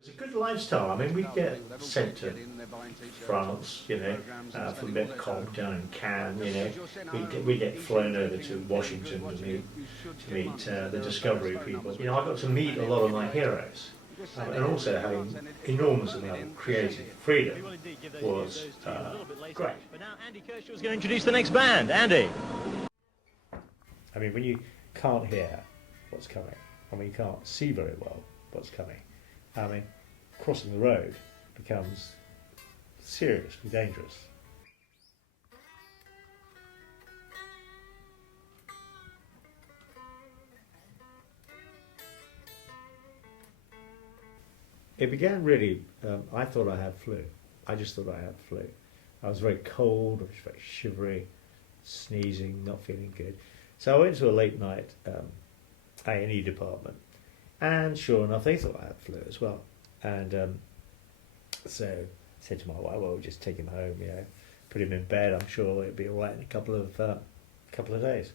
It's a good lifestyle. I mean, we get sent to France, from Metcalfe down in Cannes, we get flown over to Washington to meet the Discovery people. I got to meet a lot of my heroes, and also having enormous amount of creative freedom was great. But now Andy Kershaw is going to introduce the next band. Andy. I mean, when you can't hear what's coming, and when you can't see very well what's coming, I mean, crossing the road becomes seriously dangerous. It began really, I thought I had flu. I just thought I had flu. I was very cold, I was very shivery, sneezing, not feeling good. So I went to a late night A&E department, and sure enough, they thought I had flu as well. And so I said to my wife, well, we'll just take him home, put him in bed. I'm sure he'll be all right in a couple of days.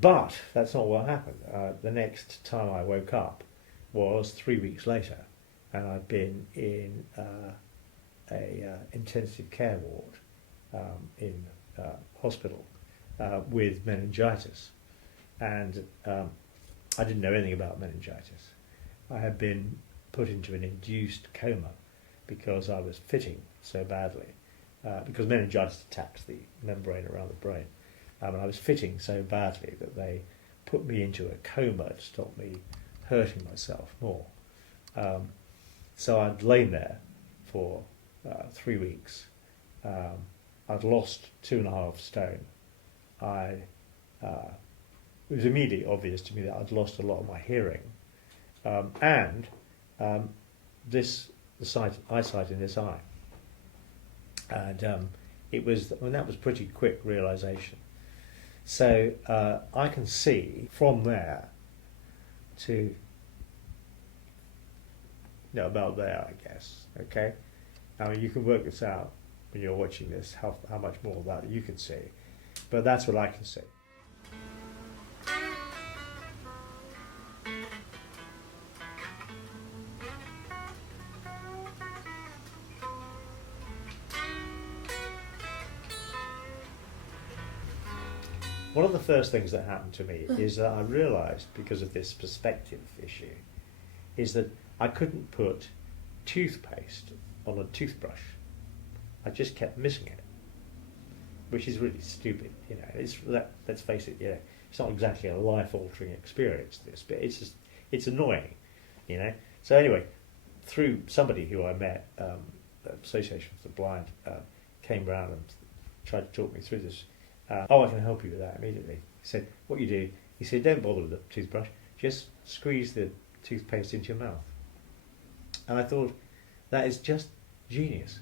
But that's not what happened. The next time I woke up was 3 weeks later, and I'd been in a intensive care ward in hospital with meningitis, and I didn't know anything about meningitis. I had been put into an induced coma because I was fitting so badly, because meningitis attacks the membrane around the brain, and I was fitting so badly that they put me into a coma to stop me hurting myself more. So I'd lain there for 3 weeks. I'd lost 2.5 stone. It was immediately obvious to me that I'd lost a lot of my hearing, and the eyesight in this eye. And that was pretty quick realization. So I can see from there to about there, I guess. Okay, I mean, you can work this out when you're watching this, how much more of that you can see, but that's what I can see. One of the first things that happened to me is that I realised, because of this perspective issue, is that I couldn't put toothpaste on a toothbrush. I just kept missing it, which is really stupid. Let's face it. It's not exactly a life-altering experience, this, but it's annoying. So anyway, through somebody who I met, the Association for the Blind came round and tried to talk me through this. I can help you with that immediately. He said, what you do, he said, don't bother with the toothbrush, just squeeze the toothpaste into your mouth. And I thought, that is just genius.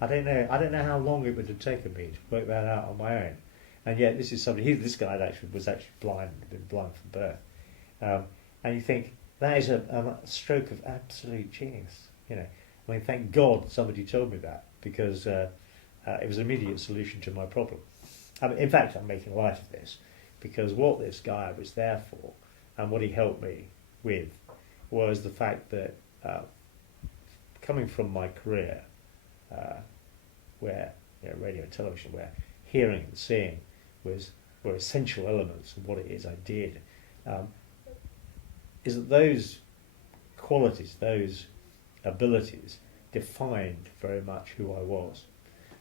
I don't know how long it would have taken me to work that out on my own. And yet this is somebody, this guy was actually blind, had been blind from birth. And you think, that is a stroke of absolute genius. I mean, thank God somebody told me that, because it was an immediate solution to my problem. In fact, I'm making light of this, because what this guy was there for, and what he helped me with, was the fact that coming from my career, where radio and television, where hearing and seeing were essential elements of what it is I did, is that those qualities, those abilities, defined very much who I was,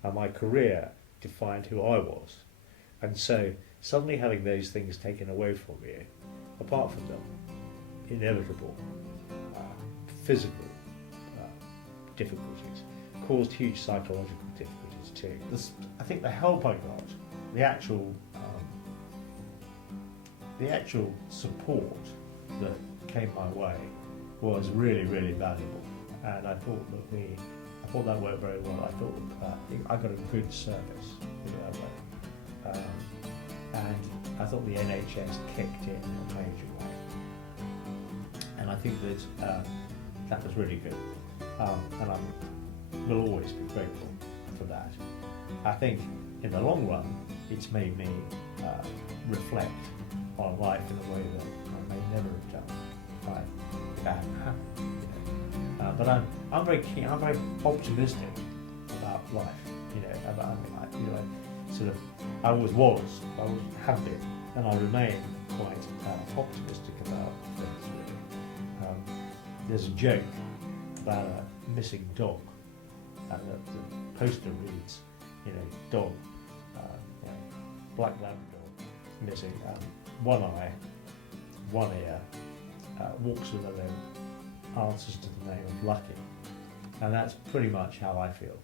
and my career defined who I was. And so suddenly having those things taken away from you, apart from the inevitable physical difficulties, caused huge psychological difficulties too. I think the help I got, the actual support that came my way, was really, really valuable. And I thought that worked very well. I thought I got a good service, put it that way. And I thought the NHS kicked in a major way. And I think that that was really good. And I will always be grateful for that. I think in the long run, it's made me reflect on life in a way that I may never have done if I hadn't happened. but I'm very keen. I'm very optimistic about life. You know, I always was. I always have been, and I remain quite optimistic about things. Really, there's a joke about a missing dog, and the poster reads, you know, dog, you know, black Labrador, missing one eye, one ear, walks with a limp, answers to the name of Lucky, and that's pretty much how I feel.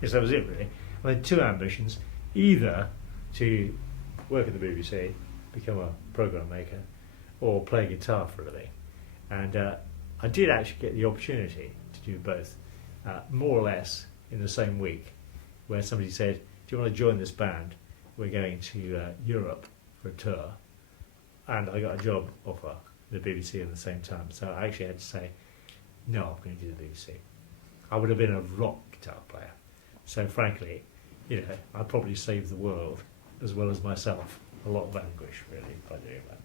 Yes, that was it really. I had two ambitions, either to work at the BBC, become a programme maker, or play guitar for a living. And I did actually get the opportunity to do both, more or less in the same week, where somebody said, do you want to join this band? We're going to Europe for a tour. And I got a job offer at the BBC at the same time. So I actually had to say, no, I'm going to do the BBC. I would have been a rock guitar player. So frankly, you know, I probably saved the world as well as myself a lot of anguish really by doing that.